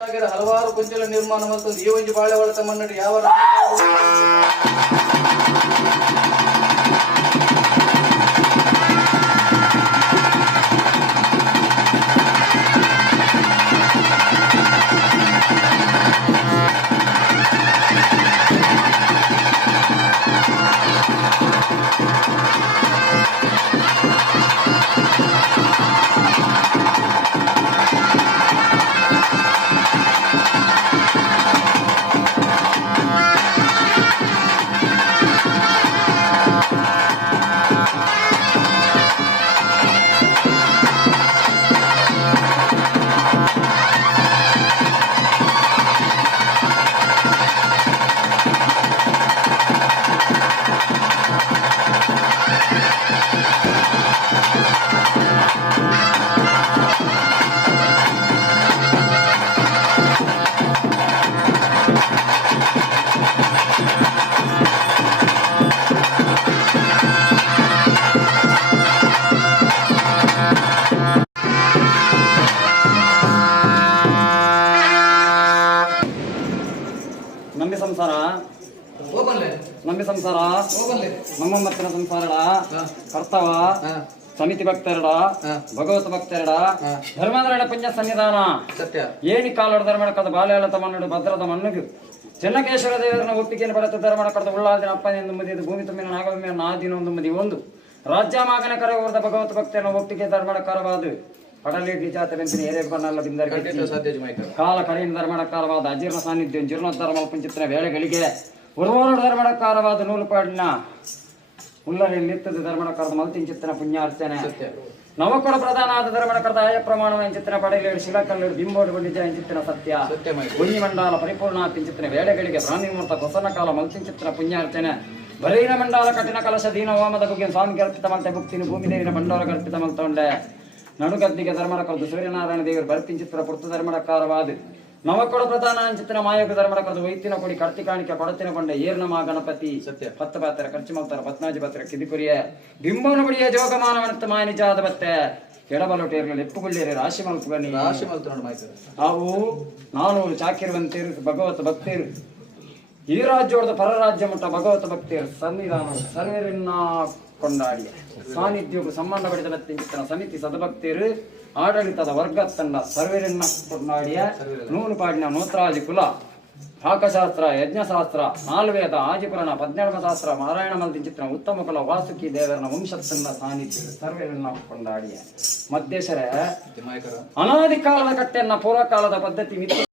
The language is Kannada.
ಹಲವಾರು ಕುಂಚಲ ನಿರ್ಮಾಣ ಮತ್ತು ಈ ಒಂದು ಬಾಳೆ ಒಳತ ಮನ್ನಡಿ ಯಾವ ನಂಬಿ ಸಂಸಾರ ನಂಬಿ ಸಂಸಾರ ನಮ್ಮ ಮತ್ತಿನ ಸಂಸಾರಡ ಕರ್ತವ ಸಮಿತಿ ಭಕ್ತರಡ ಭಗವತ್ ಭಕ್ತರಡ ಧರ್ಮಧರಣ ಪುಣ್ಯ ಸನ್ನಿಧಾನ ಸತ್ಯ ಏಣಿ ಕಾಲಡ ಧರ್ಮಡಕದ ಬಾಲ್ಯಾಲ ತಮ್ಮನ್ನಡು ಭದ್ರದ ಮಣ್ಣುಗು ಚೆನ್ನಕೇಶ್ವರ ದೇವರನ್ನ ಒಪ್ಪಿಗೆಯನ್ನು ಪಡೆದ ಧರ್ಮಡಕದ ಉಳ್ಳಾದಿನ ಅಪ್ಪನೆಂದು ಮದಿದು ಭೂಮಿ ತುಂಬಿನ ನಾಗಮ್ಯ ನಾದಿನೊಂದು ಮದಿ ಒಂದು ರಾಜ್ಯ ಮಾಗನ ಕರವರದ ಭಗವತ್ ಭಕ್ತರನ್ನ ಒಪ್ಪಿಗೆ ಧರ್ಮಡಕರವಾದು ಪಡಲೇಟಿ ಜಾತ್ರೆಂತಿನ ಏರೇ ಬಣ್ಣಲ್ಲ ಬಿಂದರ್ ಕಾಲ ಕಡೆಯಿಂದ ಧರ್ಮಡಕಾರವಾದ ಅಜೀರ್ಣ ಸಾನ್ನಿಧ್ಯ ಜೀರ್ಣೋದ್ಧಾರ ಪಂಚಿತ್ರ ವೇಳೆಗಳಿಗೆ ಉರ್ವೋರ ಧರ್ಮಡಕಾರವಾದ ನೂಲುಪಾಡಿನ ಉಲ್ಲರಿಲ್ಲಿತ್ತದ ಧರ್ಮಡಕಾರದ ಮಲ್ತಿನ ಚಿತ್ರನ ಪುಣ್ಯಾರ್ಚನೆ ನವಕೊಡ ಪ್ರಧಾನ ಆದ ಧರ್ಮಡಕರದ ಆಯ ಪ್ರಮಾಣವ ಚಿತ್ರನ ಪಡೆಯಲೇಡು ಶಿಲಾಕಲ್ಲೇಡು ಬಿಂಬೋಡು ಬಂಡಿಜ ಚಿತ್ರನ ಸತ್ಯ ಗುಂಜಿ ಮಂಡಲ ಪರಿಪೂರ್ಣ ಚಿತ್ರನ ವೇಳೆಗಳಿಗೆ ಬ್ರಾಹ್ಮಿ ಮುಹೂರ್ತ ಕೊಸನ ಕಾಲ ಮಲ್ತಿನ ಚಿತ್ರನ ಪುಣ್ಯಾರ್ಚನೆ ಬರೀನ ಮಂಡಲ ಕಠಿಣ ಕಲಶ ದೀನ ಹೋಮದ ಬಗ್ಗೆ ಸ್ವಾಮಿಗೆ ಅರ್ಪಿತ ಮಲ್ತೆ ಭುಕ್ತಿನ ಭೂಮಿ ದೇವಿನ ಬಂಡೋರಗೆ ಅರ್ಪಿತ ಮಲ್ತೊಂಡೆ ನಡುಗದ್ದಿಗೆ ಧರ್ಮಡಕರದು ಸೂರ್ಯನಾರಾಯಣ ದೇವರು ಬರ್ತಿನ ಚಿತ್ರ ಪುರ್ತು ಧರ್ಮಡಕಾರವಾದ ನವಕೊಡ ಪ್ರಧಾನ ಚಿತ್ರ ಮಾಯೋಗ ಧರ್ಮಡಕರದು ವೈತಿನ ಕೊಡಿ ಕರ್ತಿ ಕಾಣಿಕೆ ಕೊಡತಿನ ಕೊಂಡ ಏರ್ನಮ ಗಣಪತಿ ಸತ್ಯ ಹತ್ತು ಬಾತರ ಖರ್ಚು ಮಲ್ತಾರ ಪತ್ನಾಜಿ ಬಾತರ ಕಿದಿಪುರಿಯ ಬಿಂಬನ ಬಡಿಯ ಜೋಗಮಾನವನತ್ತ ಮಾಯ ನಿಜಾದ ಬತ್ತೆ ಎಡಬಲೋಟೇರ್ಗಳು ಎಪ್ಪುಗುಳ್ಳಿಯರು ರಾಶಿ ಮಲ್ಪುಗಣಿ ಅವು 400 ಚಾಕಿರುವಂತೇರು ಭಗವತ್ ಭಕ್ತೇರು ಈ ರಾಜ್ಯೋಡದ ಪರರಾಜ್ಯ ಮಟ್ಟ ಭಗವತ್ ಭಕ್ತಿಯರು ಸನ್ನಿಧಾನ ಸರ್ವರಿನ್ನ ಕೊಂಡಾಡಿಯ ಸಾನ್ನಿಧ್ಯಕ್ಕೂ ಸಂಬಂಧ ಪಡೆದ ಚಿತ್ರನ ಸಮಿತಿ ಸದಭಕ್ತಿಯರು ಆಡಳಿತದ ವರ್ಗ ತಂಡ ಸರ್ವರಿನ್ನ ಕೊಂಡಾಡಿಯ ನೂಲುಪಾಡಿನ ನೋತ್ರಾಜಿ ಕುಲ ಪಾಕಶಾಸ್ತ್ರ ಯಜ್ಞಶಾಸ್ತ್ರ ನಾಲ್ವೇದ ಆಜಿಪುರಾಣ ಪದ್ಮಶಾಸ್ತ್ರ ನಾರಾಯಣ ಮಲ್ತಿ ಚಿತ್ರ ಉತ್ತಮ ಕುಲ ವಾಸುಕಿ ದೇವರನ ವಂಶತಂಡ ಸಾನ್ನಿಧ್ಯ ಸರ್ವರಿನ್ನ ಕೊಂಡಾಡಿಯ ಮಧ್ಯೇಶರ ಅನಾದಿ ಕಾಲದ ಕಟ್ಟೆಯನ್ನ ಪೂರ್ವಕಾಲದ ಪದ್ಧತಿ